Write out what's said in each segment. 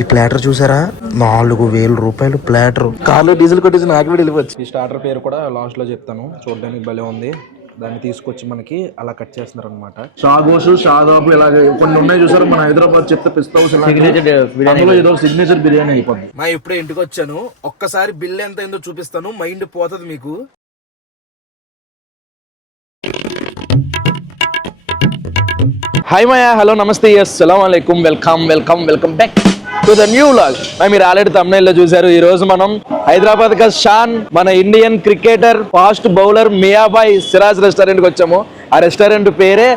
ఈ ప్లాటర్ చూసారా, 4000 రూపాయలు ప్లాటర్. కార్లో డీజిల్ కొట్టేసి నాకు కూడా వెళ్ళిపోవచ్చు. ఈ స్టార్టర్ పేరు కూడా లాస్ట్ లో చెప్తాను, చూడడానికి భలే ఉంది. దాన్ని తీసుకొచ్చి మనకి అలా కట్ చేస్తున్నారు అనమాట. షాగోస్, షాదాపు ఇలాగే కొన్ని ఉన్నాయి చూసారు. మన హైదరాబాద్ చెప్తే పిస్తా హౌస్ ఏదో సిగ్నేచర్ బిర్యానీ అయిపోద్ది. మా ఇప్పుడే ఇంటికి వచ్చాను, ఒక్కసారి బిల్ ఎంత అయిందో చూపిస్తాను, మైండ్ పోతుంది మీకు. హాయ్ మాయా, హలో, నమస్తే, అస్సలాం వాలేకుమ్, welcome back to the new vlog. మీరు ఆల్రెడీ thumbnail లో చూసారు. ఈ రోజు మనం హైదరాబాద్ కా షాన్, మన Indian cricketer, fast bowler Miyabhai Siraj restaurant కి వచ్చాము. ఆ రెస్టారెంట్ పేరే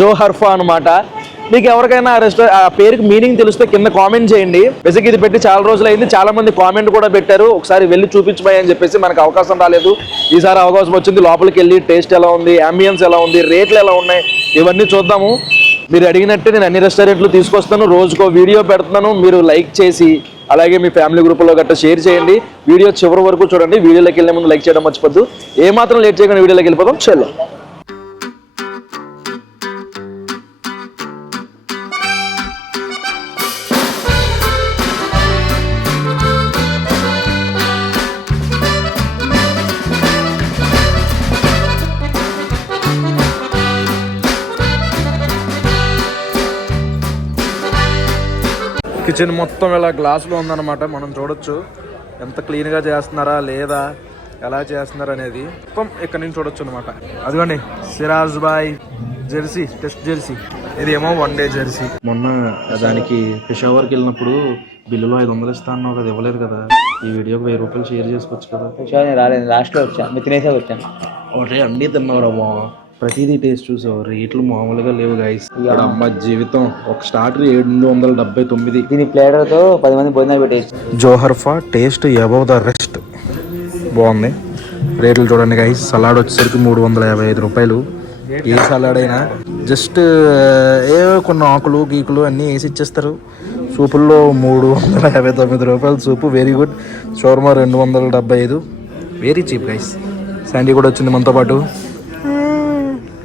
జోహర్ఫా అనమాట. మీకు ఎవరికైనా ఆ పేరుకి మీనింగ్ తెలిస్తే కింద కామెంట్ చేయండి. బేసిక్ ఇది పెట్టి చాలా రోజులు అయింది, చాలా మంది కామెంట్ కూడా పెట్టారు, ఒకసారి వెళ్ళి చూపించబోయ్ అని చెప్పేసి. మనకు అవకాశం రాలేదు, ఈసారి అవకాశం వచ్చింది. లోపలికి వెళ్ళి టేస్ట్ ఎలా ఉంది, అంబియన్స్ ఎలా ఉంది, రేట్లు ఎలా ఉన్నాయి, ఇవన్నీ చూద్దాము. మీరు అడిగినట్టే నేను అన్ని రెస్టారెంట్లు తీసుకొస్తాను, రోజుకో వీడియో పెడుతున్నాను. మీరు లైక్ చేసి అలాగే మీ ఫ్యామిలీ గ్రూప్లో గట్రా షేర్ చేయండి. వీడియో చివరి వరకు చూడండి. వీడియోలోకి వెళ్ళే ముందు లైక్ చేయడం మర్చిపోద్దు. ఏమాత్రం లేట్ చేయకుండా వీడియోలోకి వెళ్ళిపోదాం. చలో. కిచెన్ మొత్తం ఇలా గ్లాసులో ఉందన్నమాట. మనం చూడొచ్చు ఎంత క్లీన్గా చేస్తున్నారా లేదా, ఎలా చేస్తున్నారు అనేది మొత్తం ఇక్కడ నుంచి చూడొచ్చు అనమాట. అదిగోండి సిరాజ్ బాయ్ జెర్సీ, టెస్ట్ జెర్సీ. ఇది ఏమో 1 డే జెర్సీ. మొన్న దానికి పెషావర్కి వెళ్ళినప్పుడు బిల్లులో 500 ఇస్తా అన్నావు కదా, ఇవ్వలేదు కదా. ఈ వీడియోకి 1000 రూపాయలు షేర్ చేసుకోవచ్చు కదా. రాలేదు, లాస్ట్లో వచ్చాను, తినేసే వచ్చాను. ఒకటే అన్నీ తిన్నవరమ్మా, ప్రతిదీ టేస్ట్ చూసావు. రేట్లు మామూలుగా లేవు గైస్. ఇక్కడ అమ్మ జీవితం. ఒక స్టార్టర్ 779. దీని ప్లేటర్తో 10 మంది భోజనాలు పెట్టేసి. జోహర్ఫా టేస్ట్ అబౌవ్ ద రెస్ట్. బాగుంది. రేట్లు చూడండి గైస్. సలాడ్ వచ్చేసరికి 355 రూపాయలు. ఏ సలాడ్ అయినా జస్ట్ కొన్ని ఆకులు గీకులు అన్నీ వేసి ఇచ్చేస్తారు. సూపుల్లో 359 రూపాయలు సూపు, very good. Shawarma 275, very cheap guys. Sandy కూడా వచ్చింది మనతో పాటు.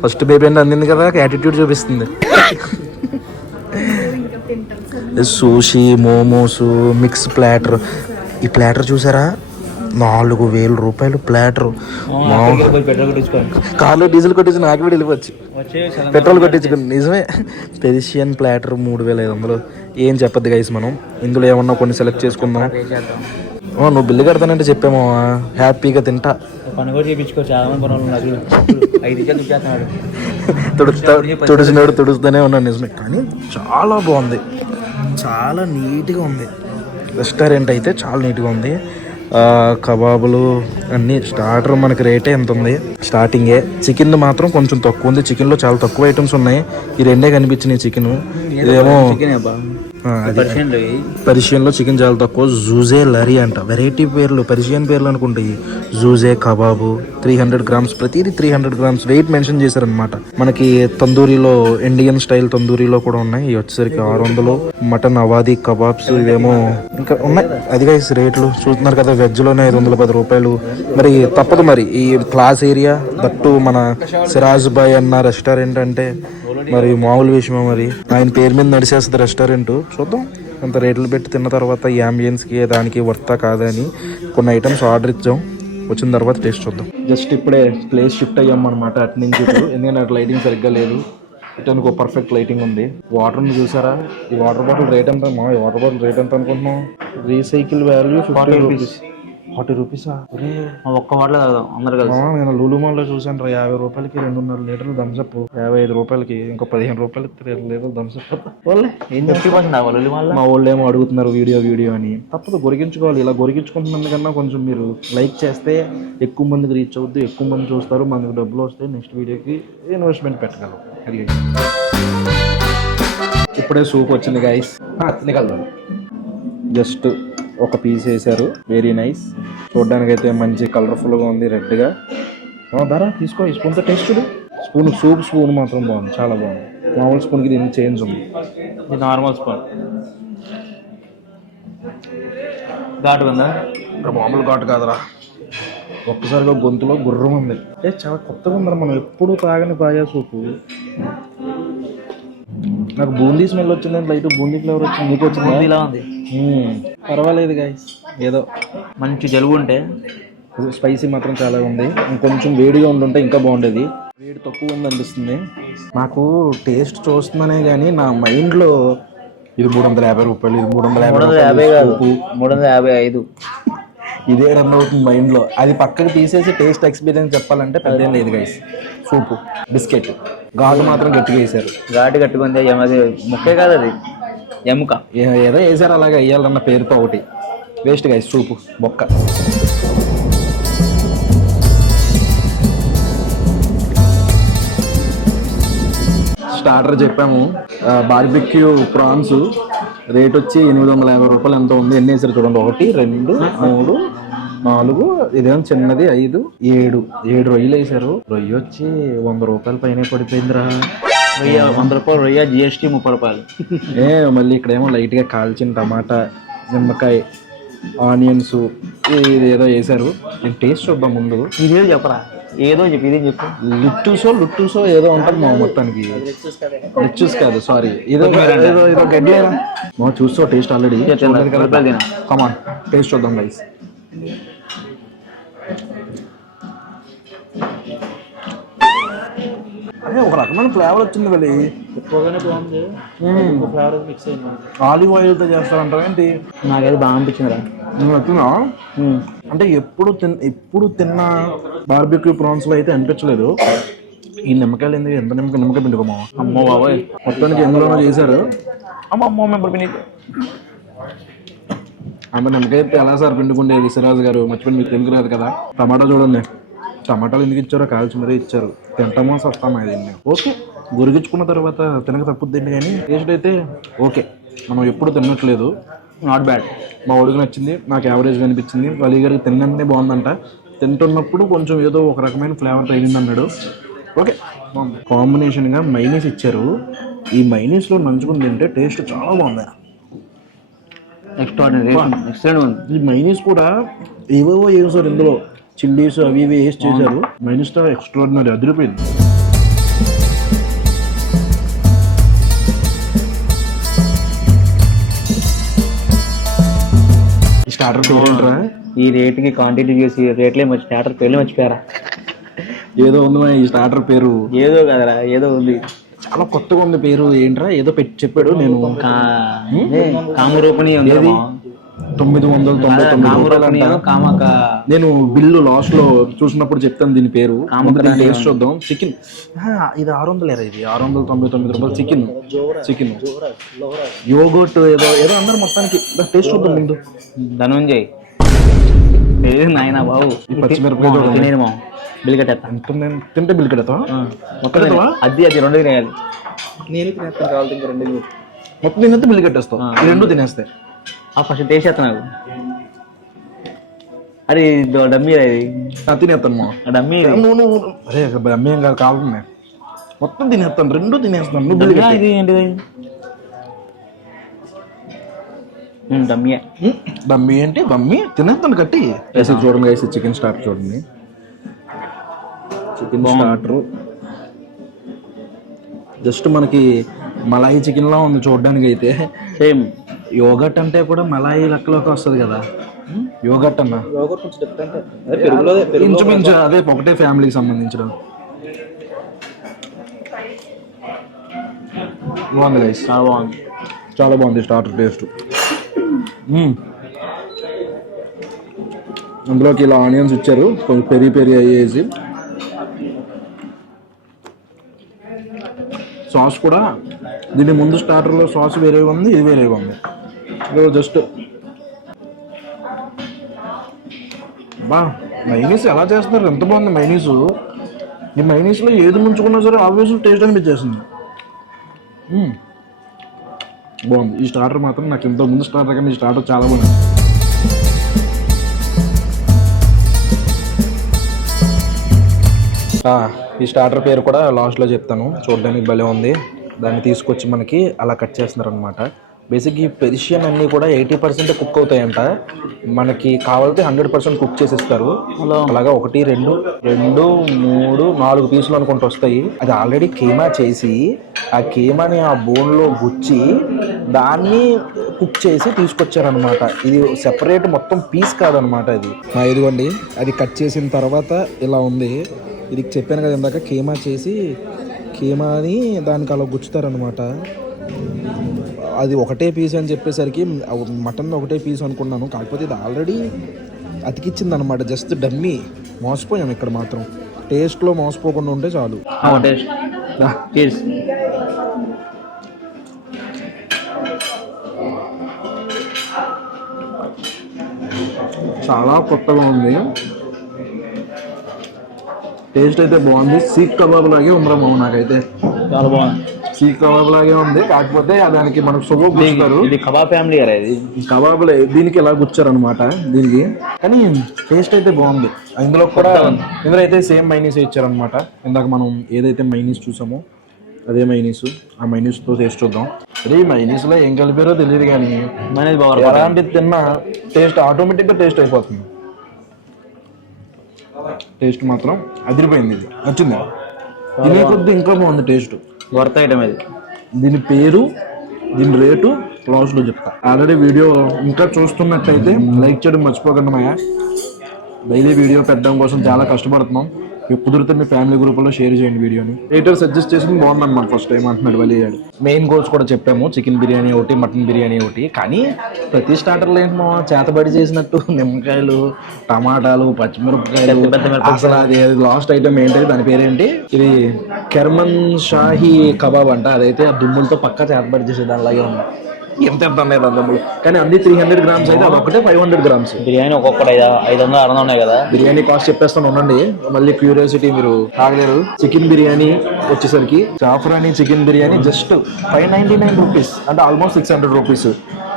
ఫస్ట్ బేబీ అంటే అందింది కదా, యాటిట్యూడ్ చూపిస్తుంది. Sushi, momos, mix platter. ఈ ప్లాటర్ చూసారా, 4000 రూపాయలు ప్లాటర్. కార్లో డీజిల్ కొట్టేసి నాకు కూడా వెళ్ళిపోవచ్చు, పెట్రోల్ కొట్టించుకుని. నిజమే. Persian platter 3500. ఏం చెప్పద్దు గైస్. మనం ఇందులో ఏమన్నా కొన్ని సెలెక్ట్ చేసుకుందాం. నువ్వు బిల్లు కడతానంటే చెప్పామో, హ్యాపీగా తింటా. తుడిచినాడు తుడుస్తూనే ఉన్నాను. నిజమే, కానీ చాలా బాగుంది, చాలా నీట్గా ఉంది. రెస్టారెంట్ అయితే చాలా నీట్గా ఉంది. కబాబులు అన్నీ. స్టార్టర్ మనకి రేటే ఎంత ఉంది స్టార్టింగే. చికెన్ మాత్రం కొంచెం తక్కువ ఉంది. చికెన్లో చాలా తక్కువ ఐటమ్స్ ఉన్నాయి. ఈ రెండే కనిపించినాయి చికెన్. ఇదేమో పర్షియన్ లో చికెన్ చాలా తక్కువ. జూజే లరీ అంట, వెరైటీ పేర్లు, పర్షియన్ పేర్లు అనుకుంటాయి. జూజే కబాబు 300 గ్రామ్స్, ప్రతిదీ 300 గ్రామ్స్ వెయిట్ మెన్షన్ చేశారనమాట. మనకి తందూరిలో, ఇండియన్ స్టైల్ తందూరిలో కూడా ఉన్నాయి. ఇవి వచ్చేసరికి 600. మటన్ అవాది కబాబ్స్ ఇవేమో ఇంకా ఉన్నాయి. అదిగా రేట్లు చూస్తున్నారు కదా. వెజ్ లోనే 510 రూపాయలు. మరి తప్పదు, మరి ఈ క్లాస్ ఏరియా దట్టు మన సిరాజ్ బాయ్ అన్న రెస్టారెంట్ అంటే మరి మామూలు విషయమా. మరి ఆయన పేరు మీద నడిచేస్తుంది రెస్టారెంట్. చూద్దాం అంత రేట్లు పెట్టి తిన్న తర్వాత ఈ అంబియన్స్కి దానికి వర్తా కాదని కొన్ని ఐటమ్స్ ఆర్డర్ ఇచ్చాం. వచ్చిన తర్వాత టేస్ట్ చూద్దాం. జస్ట్ ఇప్పుడే ప్లేస్ షిఫ్ట్ అయ్యాం అనమాట అటు నుంచి. ఎందుకంటే అటు లైటింగ్ సరిగ్గా లేదు. ఇటు పర్ఫెక్ట్ లైటింగ్ ఉంది. వాటర్ని చూసారా, ఈ వాటర్ బాటిల్ రేట్ ఎంత? ఈ వాటర్ బాటిల్ రేట్ ఎంత అనుకుంటున్నాం? Recycle value 50 rupees. 40 రూపీసా? ఒక్క మాటలో అందరు కలిసి. నేను లూలు మాల్లో చూసాను, 50 రూపాయలకి 2.5 లీటర్లు థమ్స్అప్, 55 రూపాయలకి ఇంకో 15 రూపాయలకి 2 లీటర్లు థమ్స్అప్. మా వాళ్ళు ఏమో అడుగుతున్నారు వీడియో అని. తప్పదు, గొరిగించుకోవాలి. ఇలా గొరిగించుకుంటున్నందుకన్నా కొంచెం మీరు లైక్ చేస్తే ఎక్కువ మందికి రీచ్ అవుద్ది, ఎక్కువ మంది చూస్తారు, మనకు డబ్బులు వస్తాయి. నెక్స్ట్ వీడియోకి ఇన్వెస్ట్మెంట్ పెట్టగలం. ఇప్పుడే సూప్ వచ్చింది గైస్, తినగలరు. జస్ట్ ఒక పీస్ వేసారు, వెరీ నైస్. చూడడానికి అయితే మంచి కలర్ఫుల్గా ఉంది, రెడ్గా. ధర తీసుకో, ఈ స్పూన్తో టేస్ట్ చూడు. సూప్ స్పూన్ మాత్రం బాగుంది, చాలా బాగుంది. మామూలు స్పూన్కి దీనికి చేంజ్ ఉంది. నార్మల్ స్పూన్ ఘాటు ఉందా? మామూలు ఘాటు కాదురా, ఒక్కసారిగా గొంతులో గుర్రం ఉంది. చాలా కొత్తగా ఉందరా, మనం ఎప్పుడు తాగని పాయా సూపు. నాకు బూందీ స్మెల్ వచ్చింది, లైట్ బూందీ ఫ్లేవర్ వచ్చింది. నీకు వచ్చింది? ఇలా ఉంది. పర్వాలేదు గైస్, ఏదో మంచి జలుబు ఉంటే స్పైసీ మాత్రం చాలా ఉంది. ఇంకొంచెం వేడిగా ఉండుంటే ఇంకా బాగుండేది. వేడి తక్కువ ఉంది అనిపిస్తుంది నాకు. టేస్ట్ చూస్తున్నానే కానీ నా మైండ్లో ఇది 350 రూపాయలు, ఇది 350 కాదు, రూపాయలు, 355. ఇదే రన్ అవుతుంది మైండ్లో. అది పక్కకు తీసేసి టేస్ట్ ఎక్స్పీరియన్స్ చెప్పాలంటే పెద్ద లేదు గైస్. సూపు, బిస్కెట్, ఘాటు మాత్రం గట్టిగా వేసారు. ఘాటు కట్టుకుంది అది ముక్కే కాదు, అది ఎముక ఏదో వేసారు అలాగే వేయాలన్న పేరుతో ఒకటి. వేస్ట్ గైస్ సూపు బొక్క. స్టార్టర్ చెప్పాము, బార్బిక్యూ ప్రాన్స్ రేట్ వచ్చి 850 రూపాయలు ఎంత ఉంది. ఎన్ని వేసారు చూడండి, 1 2 3 4, ఇదేమో చిన్నది 5 7 రొయ్యలు వేసారు. రొయ్య వచ్చి 100 రూపాయల పైన పడిపోయిందిరా. 100 రూపాయలు రొయ్య, GST 30 రూపాయలు. మళ్ళీ ఇక్కడేమో లైట్గా కాల్చిన టమాటా, నిమ్మకాయ, ఆనియన్స్ ఇది ఏదో వేసారు. నేను టేస్ట్ చూద్దాం ముందు. ఇదేదో చెప్పరా, ఏదో చెప్పి ఇదేం చెప్పు. లుట్టుసో ఏదో ఉంటుంది మా మొత్తానికి. రిచ్యూస్ కాదు, సారీ, ఏదో గడ్డలేరా మా. చూస్తా టేస్ట్ ఆల్రెడీ. కమాన్ టేస్ట్ చూద్దాం గైస్. అదే ఒక రకమైన ఫ్లేవర్ వచ్చింది మళ్ళీ. ఎక్కువగానే బాగుంది, ఫ్లేవర్ మిక్స్ అయింది. ఆలివ్ ఆయిల్తో చేస్తారంటారు ఏంటి? నాకైతే బాగా అనిపించిందిరా. నువ్వు నచ్చిందా? అంటే ఎప్పుడు తిన్న బార్బిక్యూ ప్రాన్స్ లో అయితే అనిపించలేదు. ఈ నిమ్మకాయలు ఎందుకు, ఎంత నిమ్మకాయ పిండుకోమా. అమ్మో బాబాయ్, మొత్తానికి ఎందులోనో చేశారు. అమ్మో మెంబర్ పిని ఆమె నిమ్మకాయ అయితే ఎలా సార్ పిండుకుండేది సిరాజు గారు, మర్చిపోయి మీకు తెలుగు రాదు కదా. టమాటా చూడండి, టమాటాలు ఎందుకు ఇచ్చారో కాల్చి మరీ ఇచ్చారు. తింటామో సస్తామా దీన్ని. ఓకే, గురిగించుకున్న తర్వాత తినక తప్పుద్దండి, కానీ టేస్ట్ అయితే ఓకే. మనం ఎప్పుడు తినట్లేదు, నాట్ బ్యాడ్. మా ఒడికి నచ్చింది, నాకు యావరేజ్గా అనిపించింది. వలి గారికి తిన్నంటే బాగుందంట. తింటున్నప్పుడు కొంచెం ఏదో ఒక రకమైన ఫ్లేవర్ తగిలింది అన్నాడు. ఓకే, కాంబినేషన్గా మైనీస్ ఇచ్చారు. ఈ మైనీస్లో నంచుకుని తింటే టేస్ట్ చాలా బాగుంది. ఈ మైనీస్ కూడా ఏవేవో వేసారు ఇందులో, చిల్లీస్ అవి ఇవి వేసి చేశారు. మైనీస్తో ఎక్స్ట్రాడినరీ, అదిరిపోయింది. స్టార్టర్ పేరేంట్రా? ఈ రేట్కి క్వాంటిటీ చేసి రేట్లే స్టార్టర్ పేర్లే మర్చిపోయారా? ఏదో ఉంది ఈ స్టార్టర్ పేరు. ఏదో కదరా, ఏదో ఉంది, చాలా కొత్తగా ఉంది పేరు. ఏంట్రా ఏదో పెట్టి చెప్పాడు. నేను కామరూపిణి ఉంది, 999. నేను బిల్లు లాస్ట్ లో చూసినప్పుడు చెప్తాను దీని పేరు. టేస్ట్ చూద్దాం. చికెన్ ఇది 600, ఇది 699 రూపాయలు. చికెన్ యోగోట్ ఏదో ఏదో అందరు మొత్తానికి. టేస్ట్ చూద్దాం ముందు. ధనుంజయ్ నాయన బాబు, పచ్చిమిరపకాయ చూడండి, బిల్ కట్టేస్తా. తింటే బిల్ కట్టేస్తా మొత్తం. అది 2 తినేయాలి. నేను తినేస్తాను, కావాలి ఇంకా 2 మొత్తం తినేస్తే బిల్ కట్టేస్తావు. 2 తినేస్తే ఫస్ట్ టేస్ట్ చేస్తా నాకు. అరే డమ్మీ, అది తినేస్తాను. డమ్మీ అరే డమ్మీ ఏం కాదు, కావాలి మొత్తం తినేస్తాను. 2 తినేస్తాను. ఇది ఏంటిది? దమ్మీ ఏంటి? దమ్మీ తినేస్తాను కట్టి. చూడండి గైస్, చికెన్ స్టార్టర్ చూడండి. చికెన్ స్టార్టర్ జస్ట్ మనకి మలాయి చికెన్ లా ఉంది చూడడానికి అయితే. సేమ్ యోగట్ అంటే కూడా మలాయి లెక్కలోకి వస్తుంది కదా. యోగట్ అన్న ఇంచుమించు అదే, ఒకటే ఫ్యామిలీకి సంబంధించిన. బాగుంది గైస్, చాలా బాగుంది స్టార్టర్ టేస్ట్. అందులోకి ఇలా ఆనియన్స్ ఇచ్చారు, కొంచెం పెరి అయ్యేసి. సాస్ కూడా దీని ముందు స్టార్టర్లో సాస్ వేరేగా ఉంది, ఇది వేరేగా ఉంది. జస్ట్ మైనీస్ ఎలా చేస్తున్నారు, ఎంత బాగుంది మైనీసు. ఈ మైనీస్లో ఏది ముంచుకున్నా సరే ఆబ్వియస్లీ టేస్ట్ అనిపించేస్తుంది. బాగుంది ఈ స్టార్టర్ మాత్రం. నాకు ఇంత ముందు స్టార్టర్ కానీ ఈ స్టార్టర్ చాలా బాగుంది. ఈ స్టార్టర్ పేరు కూడా లాస్ట్లో చెప్తాను. చూడడానికి భలే ఉంది. దాన్ని తీసుకొచ్చి మనకి అలా కట్ చేస్తున్నారు అనమాట. బేసిక్ ఈ పెర్షియన్ అన్నీ కూడా 80% కుక్ అవుతాయంట. మనకి కావాలంటే 100% కుక్ చేసి ఇస్తారు. అలాగా 1, 2, 3, 4 పీసులు అనుకుంటూ వస్తాయి. అది ఆల్రెడీ కీమా చేసి ఆ కీమాని ఆ బోన్లో గుచ్చి దాన్ని కుక్ చేసి తీసుకొచ్చారనమాట. ఇది సెపరేట్ మొత్తం పీస్ కాదనమాట. ఇది ఇదిగోండి, అది కట్ చేసిన తర్వాత ఇలా ఉంది. ఇది చెప్పాను కదా ఇందాక, కీమా చేసి కీమాని దానికి అలా గుచ్చుతారనమాట. అది ఒకటే పీస్ అని చెప్పేసరికి మటన్ ఒకటే పీస్ అనుకున్నాను, కాకపోతే ఇది ఆల్రెడీ అతికిచ్చింది అనమాట. Just dummy. మోసపోయాం ఇక్కడ మాత్రం. టేస్ట్లో మోసపోకుండా ఉంటే చాలు. చాలా కొత్తగా ఉంది. టేస్ట్ అయితే బాగుంది. సీక్ కబాబ్ లాగే ఉందిరా మామ. నాకైతే చాలా బాగుంది. సీక్ కబాబ్ లాగే ఉంది, కాకపోతే దానికి మనకు సొగ గుచ్చుతారు. ఇది కబాబ్ ఫ్యామిలీ కదా, ఇది కబాబులే దీనికి ఇలా గుచ్చారనమాట దీనికి. కానీ టేస్ట్ అయితే బాగుంది. ఇందులో కూడా ఇందులో అయితే సేమ్ మైనీస్ ఇచ్చారనమాట. ఇందాక మనం ఏదైతే మైనీస్ చూసామో అదే మైనీస్. ఆ మైనీస్తో టేస్ట్ చూద్దాం. అదే మైనీస్లో ఏం కలిపారో తెలియదు, కానీ ఎలాంటి తిన్నా టేస్ట్ ఆటోమేటిక్గా టేస్ట్ అయిపోతుంది. టేస్ట్ మాత్రం అదిరిపోయింది. ఇది నచ్చింది. తినే కొద్ది ఇంకా బాగుంది టేస్ట్. వర్త్ ఐటమ్ ఇది. దీని పేరు, దీని రేటు లాస్ట్లో చెప్తా. ఆల్రెడీ వీడియో ఇంకా చూస్తున్నట్టయితే లైక్ చేయడం మర్చిపోకండి మాయా. డైలీ వీడియో పెట్టడం కోసం చాలా కష్టపడుతున్నాం. మీకు కుదిరితే మీ ఫ్యామిలీ గ్రూప్లో షేర్ చేయండి వీడియోని. రేటర్ సజెస్ట్ చేసి బాగుందన్నమాట. ఫస్ట్ టైం అంటున్నాడు వెళ్ళాడు. మెయిన్ కోర్స్ కూడా చెప్పాము, చికెన్ బిర్యానీ ఒకటి, మటన్ బిర్యానీ ఒకటి. కానీ ప్రతి స్టార్టర్లో ఏంటో చేతబడి చేసినట్టు నిమ్మకాయలు, టమాటాలు, పచ్చిమిరపకాయలు, అసలు అది లాస్ట్ ఐటమ్ ఏంటి, దాని పేరేంటి, ఇది కెర్మన్ షాహీ కబాబ్ అంట. అదైతే ఆ దుమ్ములతో పక్కా చేతబడి చేసే దానిలాగే ఉంది. ఎంత లేదు అందులో. కానీ అన్ని 300 గ్రామ్స్ అయితే అది ఒకటే 500 గ్రామ్స్. బిర్యానీ ఒక్కొక్కటి 500, 600 ఉన్నాయి కదా. బిర్యానీ కాస్ట్ చెప్పేస్తాను ఉండండి, మళ్ళీ క్యూరియాసిటీ మీరు తాగలేరు. చికెన్ బిర్యానీ వచ్చేసరికి zafrani chicken biryani just 599 rupees, అంటే almost 600 rupees.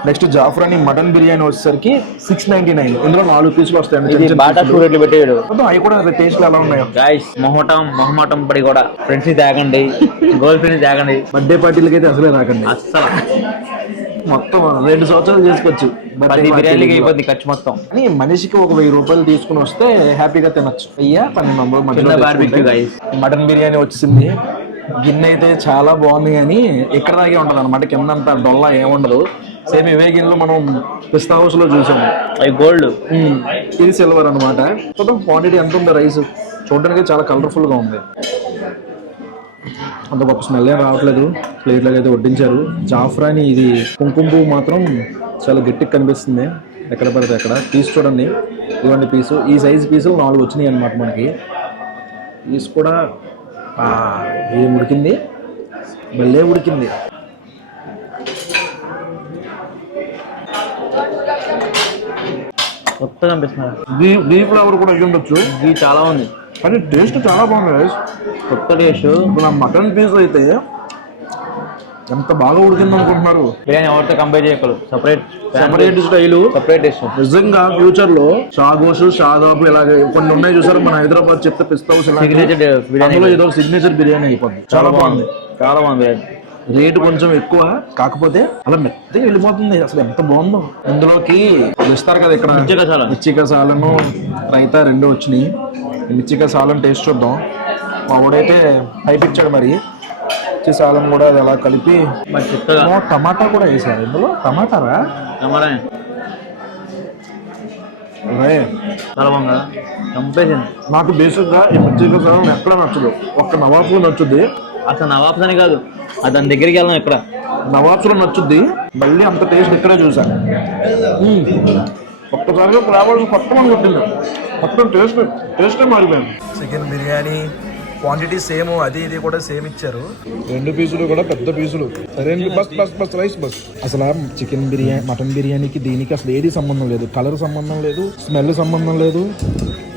Next zafrani mutton biryani వచ్చేసరికి 699. ఇందులో 4 పీసులు వస్తాయి. పెట్టాడు. అవి కూడా టేస్ట్ ఎలా ఉన్నాయో గైస్. మొహమాటం పడి కూడా ఫ్రెండ్స్ ని తాగండి, గర్ల్ ఫ్రెండ్స్ తాగండి. బర్త్డే పార్టీలకి అయితే అసలే రాకండి. అస్సలు మొత్తం 2 సంవత్సరాలు చేసుకోవచ్చు. బిర్యానీకి అయిపోద్ది ఖర్చు మొత్తం. అని మనిషికి ఒక 1000 రూపాయలు తీసుకుని వస్తే హ్యాపీగా తినొచ్చు. 1200 మటన్ బిర్యానీ వచ్చింది. గిన్నె అయితే చాలా బాగుంది, కానీ ఇక్కడ దాగే ఉంటుంది అనమాట. కింద అంతా డొల్లా ఏముండదు. సేమ్ ఇవే గిన్నెలు మనం పిస్తా హౌస్ లో చూసాము. అవి గోల్డ్, ఇది సిల్వర్ అనమాట. చూద్దాం క్వాంటిటీ ఎంత ఉంది. రైస్ చూడడానికి చాలా కలర్ఫుల్ గా ఉంది. అంత గొప్ప స్మెల్ ఏం రావట్లేదు. ప్లేట్లకు అయితే వడ్డించారు. జాఫ్రాని ఇది కుంకుమ పువ్వు మాత్రం చాలా గట్టిగా కనిపిస్తుంది. ఎక్కడ పడితే అక్కడ. పీస్ చూడండి, ఇవ్వండి పీసు. ఈ సైజు పీసు 4 వచ్చినాయి అనమాట మనకి. పీస్ కూడా ఏం ఉడికింది, భలే ఉడికింది. కొత్తగా అనిపిస్తుంది. గీ ఫ్లేవర్ కూడా అయ్యి ఉండొచ్చు. గీ చాలా ఉంది, కానీ టేస్ట్ చాలా బాగుంది. కొత్త టేస్ట్. ఇప్పుడు ఆ మటన్ పీస్ అయితే ఎంత బాగా ఉడికింది అనుకుంటున్నారు. బిర్యానీ ఎవరితో కంపేర్ చేయగలరు. Separate style, separate taste. నిజంగా ఫ్యూచర్ లో షాగోస్, షాదాబు ఇలాగే కొన్ని ఉన్నాయి చూసారు. మన హైదరాబాద్ చెప్తే పిస్తా హౌస్ ఏదో సిగ్నేచర్ బిర్యానీ అయిపోతుంది. చాలా బాగుంది, చాలా బాగుంది. రేటు కొంచెం ఎక్కువ, కాకపోతే అలా మెత్తగా వెళ్ళిపోతుంది. అసలు ఎంత బాగుందో. ఇందులోకి ఇస్తారు కదా ఇక్కడ మిర్చి కసాలను, రైతా 2 వచ్చినాయి. మిర్చి కసాలను టేస్ట్ చూద్దాం. మా వాడైతే హైప్ ఇచ్చాడు. మరి మిర్చి సాలం కూడా అది అలా కలిపి టమాటా కూడా వేసారు ఇందులో. టమాటారా? చాలా బాగుందా? చంపేసింది. నాకు బేసిక్గా ఈ మిర్చి కసాలం ఎక్కడ నచ్చదు. ఒక్క నవాబ్లో నచ్చుద్ది. అసలు నవాబ్స్ అని కాదు, దాని దగ్గరికి వెళ్దాం. ఇక్కడ నవాబ్స్లో నచ్చుద్ది. మళ్ళీ అంత టేస్ట్ ఇక్కడే చూసాను. ఒక్కసారిగా ఫ్లేవర్స్ కొత్త కొట్టింది. మొత్తం టేస్టే మారిపోయింది. చికెన్ బిర్యానీ క్వాంటిటీ సేమ్, అది ఇది కూడా సేమ్ ఇచ్చారు. 2 పీసులు కూడా పెద్ద పీసులు. సరే బస్ రైస్ బస్. అసలు చికెన్ బిర్యానీ, మటన్ బిర్యానీకి దీనికి అసలు ఏది సంబంధం లేదు. కలర్ సంబంధం లేదు, స్మెల్ సంబంధం లేదు.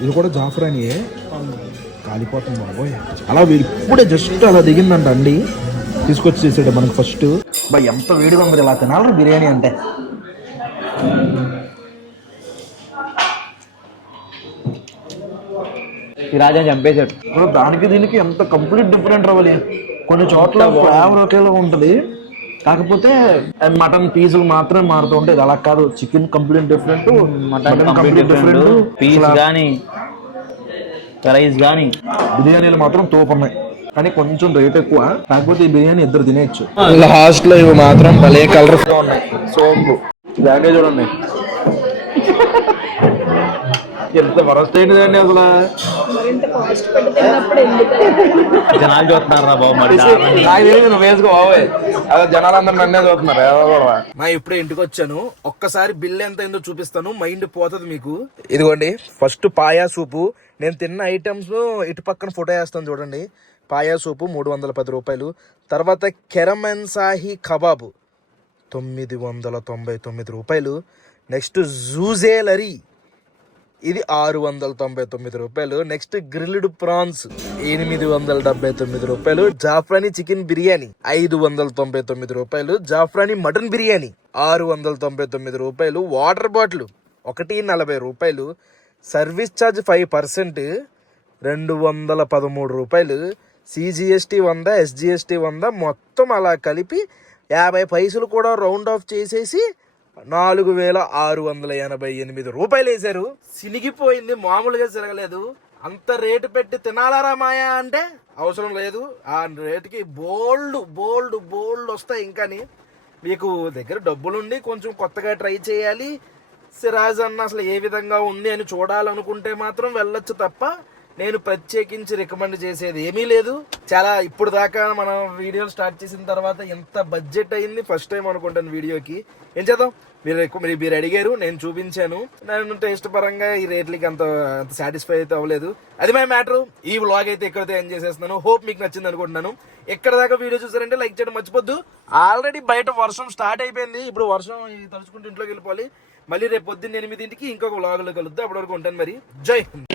ఇది కూడా జాఫ్రానియే. కాలిపోతుంది బాబోయ్. అలా ఇప్పుడే జస్ట్ అలా దిగిందంట అండి. తీసుకొచ్చి చేసాడు మనకు ఫస్ట్. ఎంత వేడిగా ఉంది. ఇలా తినాలి బిర్యానీ అంటే. ఈ రాజా చంపేశాడు. దానికి దీనికి ఎంత కంప్లీట్ డిఫరెంట్ రావాలి. కొన్ని చోట్ల ఫ్లేవర్ ఒకేలా ఉంటుంది, కాకపోతే మటన్ పీసులు మాత్రమే మారుతూ ఉంటాయి. అలా కాదు, chicken complete different, mutton complete different, piece కానీ రైస్ కానీ. బిర్యానీలు మాత్రం తోపున్నాయి కానీ కొంచెం రేట్ ఎక్కువ. కాకపోతే ఈ బిర్యానీ ఇద్దరు తినేయచ్చు. లాస్ట్ లో ఇవి మాత్రం భలే కలర్స్ గా ఉన్నాయి. సోపు దాంట్లో చూడండి ఎంత వరస్ట్ అయిందండి అసలు. జనాలు చూస్తున్నారు రా బాబు మరి. నువ్వు వేసుకో బాబోయ్, అదే జనాలందరూ నన్నే చూస్తున్నారు. నా ఇప్పుడే ఇంటికి వచ్చాను, ఒక్కసారి బిల్ ఎంత అయిందో చూపిస్తాను, మైండ్ పోతుంది మీకు. ఇదిగోండి ఫస్ట్ పాయా సూపు. నేను తిన్న ఐటమ్స్ ఇటు పక్కన ఫోటో వేస్తాను చూడండి. పాయా సూపు 310 రూపాయలు. తర్వాత కెరమెన్సాహి కబాబు 999 రూపాయలు. నెక్స్ట్ జూజేలరీ ఇది 699 రూపాయలు. నెక్స్ట్ గ్రిల్డ్ ప్రాన్స్ 879 రూపాయలు. జాఫ్రానీ చికెన్ బిర్యానీ 599 రూపాయలు. జాఫ్రానీ మటన్ బిర్యానీ 699 రూపాయలు. వాటర్ బాటిల్ 140 రూపాయలు. సర్వీస్ ఛార్జ్ 5% 213 రూపాయలు. సిజిఎస్టీ 100, ఎస్జిఎస్టీ 100, మొత్తం అలా కలిపి 50 పైసలు కూడా రౌండ్ ఆఫ్ చేసేసి 4688 రూపాయలు వేశారు. సినిగిపోయింది, మామూలుగా తిరగలేదు. అంత రేటు పెట్టి తినాలారా మాయా అంటే అవసరం లేదు. ఆ రేటుకి బోల్డ్ బోల్డ్ బోల్డ్ వస్తాయి. ఇంకాని మీకు దగ్గర డబ్బులుండి కొంచెం కొత్తగా ట్రై చేయాలి, సిరాజ్ అన్న అసలు ఏ విధంగా ఉంది అని చూడాలనుకుంటే మాత్రం వెళ్ళొచ్చు తప్ప నేను ప్రత్యేకించి రికమెండ్ చేసేది ఏమీ లేదు. చాలా ఇప్పుడు దాకా మనం వీడియోలు స్టార్ట్ చేసిన తర్వాత ఎంత బడ్జెట్ అయింది ఫస్ట్ టైం అనుకుంటాను వీడియోకి. ఏం చేద్దాం, మీరు అడిగారు, నేను చూపించాను. నేను టేస్ట్ పరంగా ఈ రేట్లకి అంత సాటిస్ఫై అయితే అవ్వలేదు. అది మై మ్యాటర్. ఈ వ్లాగ్ అయితే ఎక్కడైతే ఎంజాయ్ చేసేస్తున్నాను. హోప్ మీకు నచ్చింది అనుకుంటున్నాను. ఎక్కడ దాకా వీడియో చూసారంటే లైక్ చేయడం మర్చిపోద్దు. ఆల్రెడీ బయట వర్షం స్టార్ట్ అయిపోయింది. ఇప్పుడు వర్షం తలుచుకుంటూ ఇంట్లోకి వెళ్ళిపోవాలి. మళ్ళీ రేపు పొద్దున్న 8 ఇంకొక వ్లాగ్లో కలుద్దాం. అప్పటి వరకు ఉంటాను మరి. జై హింద్.